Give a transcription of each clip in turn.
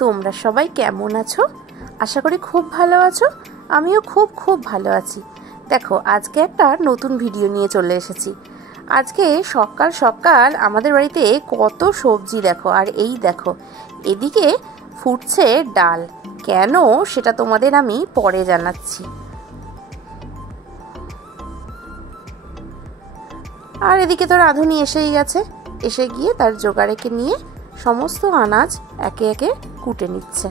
তোমরা সবাই কেমন আছো? আশা করি খুব ভালো আছো। আমিও খুব ভালো আছি। দেখো, আজকে একটা নতুন ভিডিও নিয়ে চলে এসেছি। আজকে সকাল সকাল আমাদের বাড়িতে কত সবজি দেখো। আর এই দেখো, এদিকে ফুটছে ডাল। কেন সেটা তোমাদের আমি পরে জানাচ্ছি। আর এদিকে তো রাঁধুনি এসেই গেছে। এসে গিয়ে তার জোগাড়েকে নিয়ে সমস্ত আনাজ একে একে কুটে নিচ্ছে।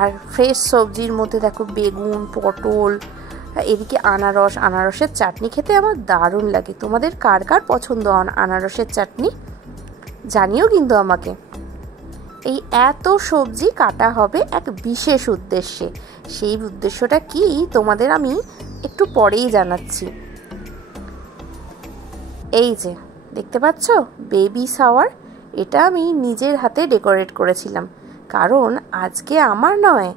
আর ফ্রেশ সবজির মধ্যে দেখো বেগুন, পটল, এদিকে আনারসের চাটনি খেতে আমার দারুণ লাগে। তোমাদের কার কার পছন্দ আনারসের চাটনি জানিও কিন্তু আমাকে। এই এত সবজি কাটা হবে এক বিশেষ উদ্দেশ্যে। সেই উদ্দেশ্যটা কি তোমাদের আমি একটু পরেই জানাচ্ছি। এই যে দেখতে পাচ্ছ বেবি শাওয়ার, এটা আমি নিজের হাতে ডেকোরেট করেছিলাম। কারণ আজকে আমার নয়,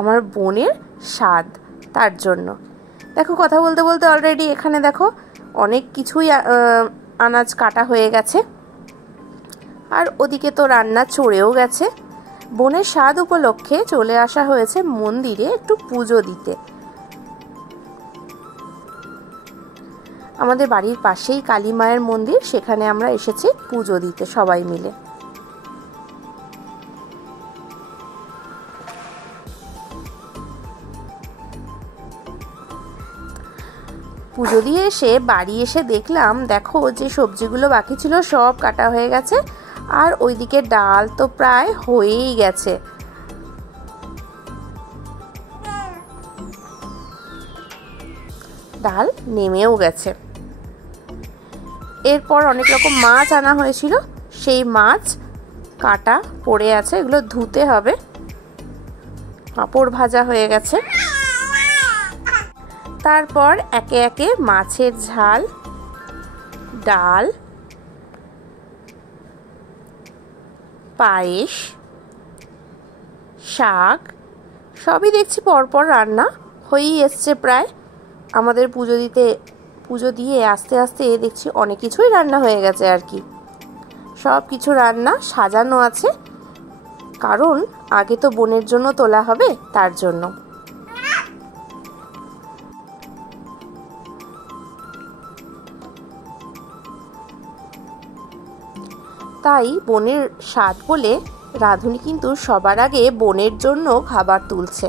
আমার বোনের স্বাদ, তার জন্য। দেখো, কথা বলতে বলতে অলরেডি এখানে দেখো অনেক কিছুই আনাজ কাটা হয়ে গেছে। আর ওদিকে তো রান্না চড়েও গেছে। বোনের স্বাদ উপলক্ষে চলে আসা হয়েছে মন্দিরে একটু পুজো দিতে। আমাদের বাড়ির পাশেই কালী মায়ের মন্দির, সেখানে আমরা এসেছি পুজো দিতে সবাই মিলে। পুজো দিয়ে এসে বাড়ি এসে দেখলাম, দেখো যে সবজিগুলো বাকি ছিল সব কাটা হয়ে গেছে। আর ওইদিকে ডাল তো প্রায় হয়েই গেছে। ডাল নেমেও গেছে। এরপর অনেক রকম মাছ আনা হয়েছিল, সেই মাছ কাটা পড়ে আছে, এগুলো ধুতে হবে। পাঁপড় ভাজা হয়ে গেছে। তারপর একে একে মাছের ঝাল, ডাল, পায়েস, শাক সবই দেখছি পরপর রান্না হয়েই এসছে প্রায়। আমাদের পুজো দিয়ে আস্তে আস্তে দেখছি অনেক কিছুই রান্না হয়ে গেছে আর কি। সব কিছু রান্না সাজানো আছে, কারণ আগে তো বোনের জন্য তোলা হবে, তার জন্য। তাই বোনের স্বাদ বলে রাঁধুনি কিন্তু সবার আগে বোনের জন্য খাবার তুলছে।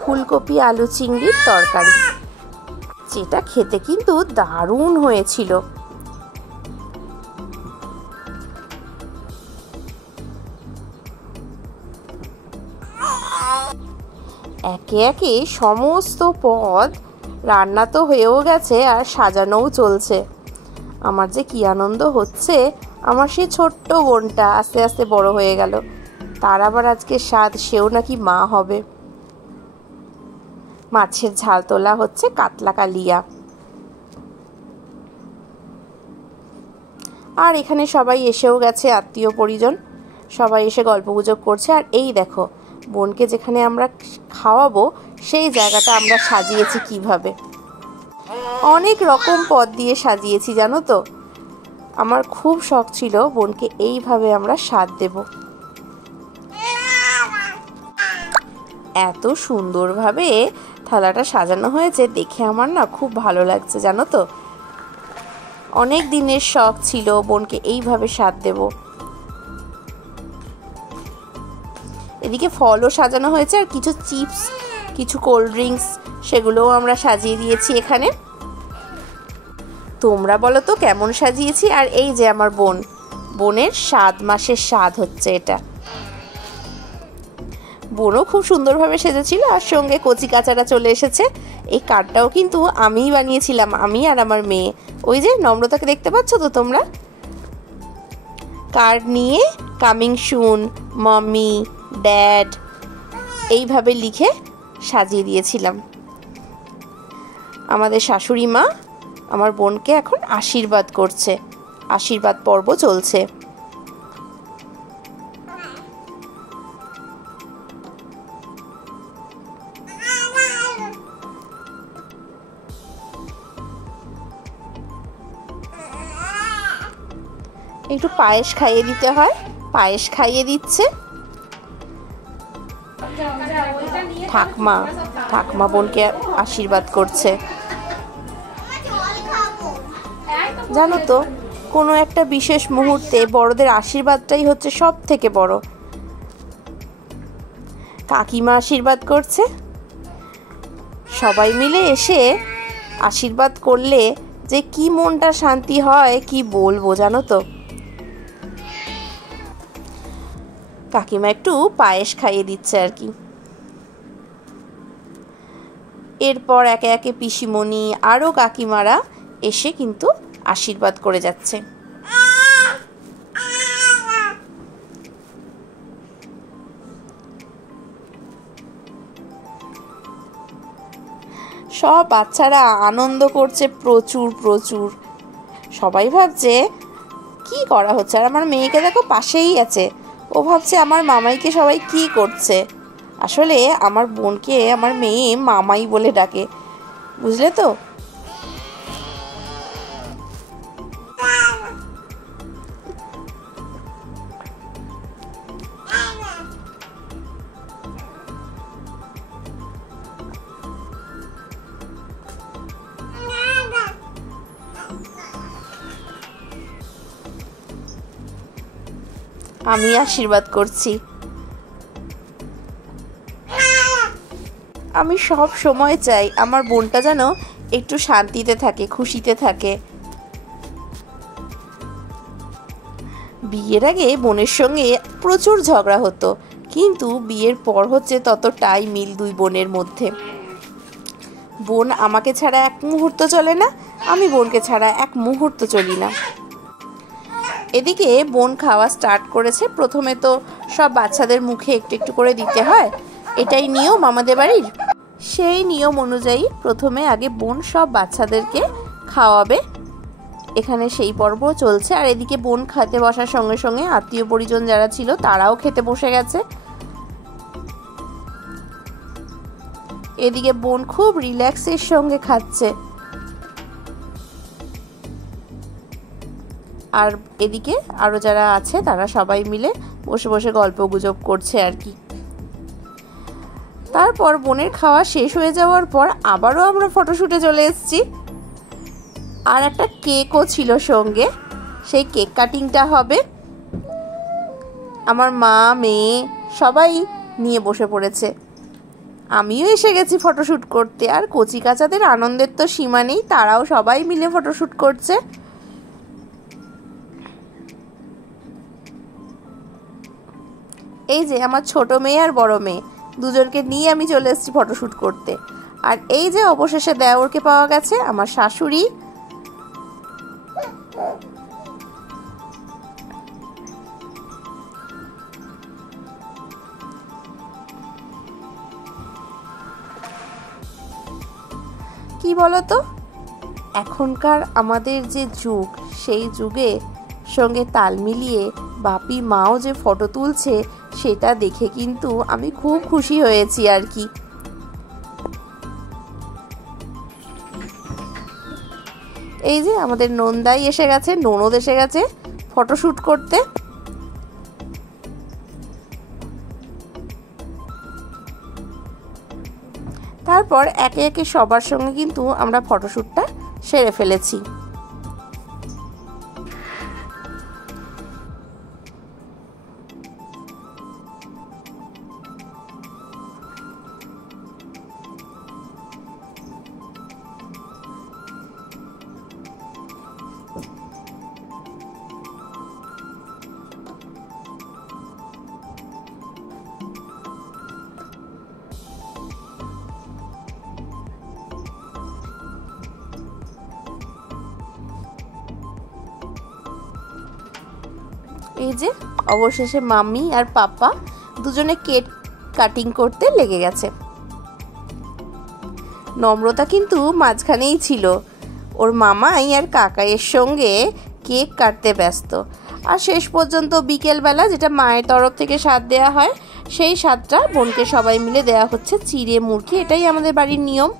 ফুলকপি আলু চিংড়ির তরকারি, যেটা খেতে কিন্তু দারুণ হয়েছিল। একে একে সমস্ত পদ রান্না তো হয়েও গেছে আর সাজানোও চলছে। আমার যে কি আনন্দ হচ্ছে, আমার সেই ছোট্ট বোনটা আস্তে আস্তে বড় হয়ে গেল। তার আবার আজকে স্বাদ, সেও নাকি মা হবে। মাছের ঝাল তোলা হচ্ছে, কাতলা কালিয়া। আর এখানে সবাই এসেও গেছে, আত্মীয় পরিজন সবাই এসে গল্পগুজব করছে। আর এই দেখো, বোনকে যেখানে আমরা খাওয়াবো সেই জায়গাটা আমরা সাজিয়েছি কিভাবে। অনেক রকম পদ দিয়ে সাজিয়েছি জানো তো। আমার খুব শখ ছিল বোনকে এইভাবে আমরা স্বাদ দেব। এত সুন্দরভাবে থালাটা সাজানো হয়েছে দেখে আমার না খুব ভালো লাগছে জানো তো। অনেক দিনের শখ ছিল বোনকে এইভাবে স্বাদ দেব। এদিকে ফলও সাজানো হয়েছে, আর কিছু চিপস, কিছু কোল্ড ড্রিঙ্কস, সেগুলোও আমরা সাজিয়ে দিয়েছি এখানে। তোমরা বলো তো কেমন সাজিয়েছি। আর এই যে আমার বোনের 7 মাসের স্বাদ হচ্ছে এটা। বোনও খুব সুন্দরভাবে সেজেছিল, আর সঙ্গে কচি কাচারা চলে এসেছে। এই কার্ডটাও কিন্তু আমিই বানিয়েছিলাম, আমি আর আমার মেয়ে। ওই যে নম্রতাকে দেখতে পাচ্ছ তো তোমরা। কার্ড নিয়ে কামিং সুন, মাম্মি, ড্যাড এইভাবে লিখে সাজিয়ে দিয়েছিলাম। আমাদের শাশুড়ি মা আমার বোনকে এখন আশীর্বাদ করছে, আশীর্বাদ পর্ব চলছে। একটু পায়েস খাইয়ে দিতে হয়, পায়েস খাইয়ে দিচ্ছে ঠাকমা। ঠাকমা বোনকে আশীর্বাদ করছে। জানো তো, কোনো একটা বিশেষ মুহূর্তে বড়দের আশীর্বাদটাই হচ্ছে সব থেকে বড়। কাকিমা আশীর্বাদ করছে। সবাই মিলে এসে আশীর্বাদ করলে যে কি মনটা শান্তি হয় কি বলবো জানো তো। কাকিমা একটু পায়েস খাইয়ে দিচ্ছে আর কি। এরপর একে একে পিসিমণি আরও কাকিমারা এসে কিন্তু আশীর্বাদ করে যাচ্ছে। সব বাচ্চারা আনন্দ করছে প্রচুর প্রচুর। সবাই ভাবছে কি করা হচ্ছে, আর আমার মেয়েকে দেখো পাশেই আছে, ও ভাবছে আমার মামাইকে সবাই কি করছে। আসলে আমার বোনকে আমার মেয়ে মামাই বলে ডাকে, বুঝলে তো। আমি আশীর্বাদ করছি। আমি সব সময় চাই আমার বোনটা যেন একটু শান্তিতে থাকে, খুশিতে থাকে। বিয়ের আগে বোনের সঙ্গে প্রচুর ঝগড়া হতো, কিন্তু বিয়ের পর হচ্ছে ততটাই মিল দুই বোনের মধ্যে। বোন আমাকে ছাড়া এক মুহূর্ত চলে না, আমি বোনকে ছাড়া এক মুহূর্ত চলি না। এদিকে বোন খাওয়া স্টার্ট করেছে। প্রথমে তো সব বাচ্চাদের মুখে একটু একটু করে দিতে হয়, এটাই নিয়ম আমাদের বাড়ির। সেই নিয়ম অনুযায়ী প্রথমে আগে বোন সব বাচ্চাদেরকে খাওয়াবে, এখানে সেই পর্ব চলছে। আর এদিকে বোন খেতে বসার সঙ্গে সঙ্গে আত্মীয় পরিজন যারা ছিল তারাও খেতে বসে গেছে। এদিকে বোন খুব রিল্যাক্সের সঙ্গে খাচ্ছে, আর এদিকে আরো যারা আছে তারা সবাই মিলে বসে বসে গল্প গুজব করছে আর কি। তারপর বোনের খাওয়া শেষ হয়ে যাওয়ার পর আবারও আমরা ফটোশুটে চলে এসেছি। আর একটা কেকও ছিল সঙ্গে, সেই কেক কাটিংটা হবে। আমার মা মেয়ে সবাই নিয়ে বসে পড়েছে, আমিও এসে গেছি ফটোশুট করতে। আর কচি কাচাদের আনন্দের তো সীমা নেই, তারাও সবাই মিলে ফটোশুট করছে। এই যে আমার ছোট মেয়ে আর বড় মেয়ে দুজনকে নিয়ে আমি চলে এসেছি ফটোশুট করতে। আর এই যে অবশেষে দেওরকে পাওয়া গেছে, আমার শাশুড়ি। কি বলতো, এখনকার আমাদের যে যুগ, সেই যুগে সঙ্গে তাল মিলিয়ে বাপি মাও যে ফটো তুলছে সেটা দেখে কিন্তু আমি খুব খুশি হয়েছি আর কি। এই যে আমাদের নন্দাই এসে গেছে, ননদ এসে গেছে ফটোশুট করতে। তারপর একে একে সবার সঙ্গে কিন্তু আমরা ফটোশুটটা সেরে ফেলেছি। এই যে অবশেষে মাম্মি আর পাপা দুজনে কেক কাটিং করতে লেগে গেছে। নম্রতা কিন্তু মাঝখানেই ছিল, ওর মামাই আর কাকাইয়ের সঙ্গে কেক কাটতে ব্যস্ত। আর শেষ পর্যন্ত বিকেলবেলা যেটা মায়ের তরফ থেকে স্বাদ দেওয়া হয়, সেই স্বাদটা বোনকে সবাই মিলে দেওয়া হচ্ছে চিড়ে মুরগি। এটাই আমাদের বাড়ির নিয়ম।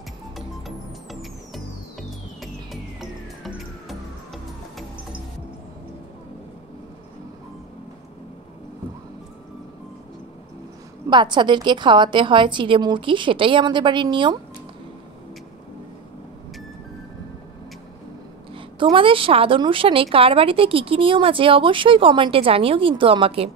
বাচ্চাদেরকে খাওয়াতে হয় চিড়ে মুরগি, সেটাই আমাদের বাড়ির নিয়ম। তোমাদের স্বাদ অনুষ্ঠানে কার বাড়িতে কী কী নিয়ম আছে অবশ্যই কমেন্টে জানিও কিন্তু আমাকে।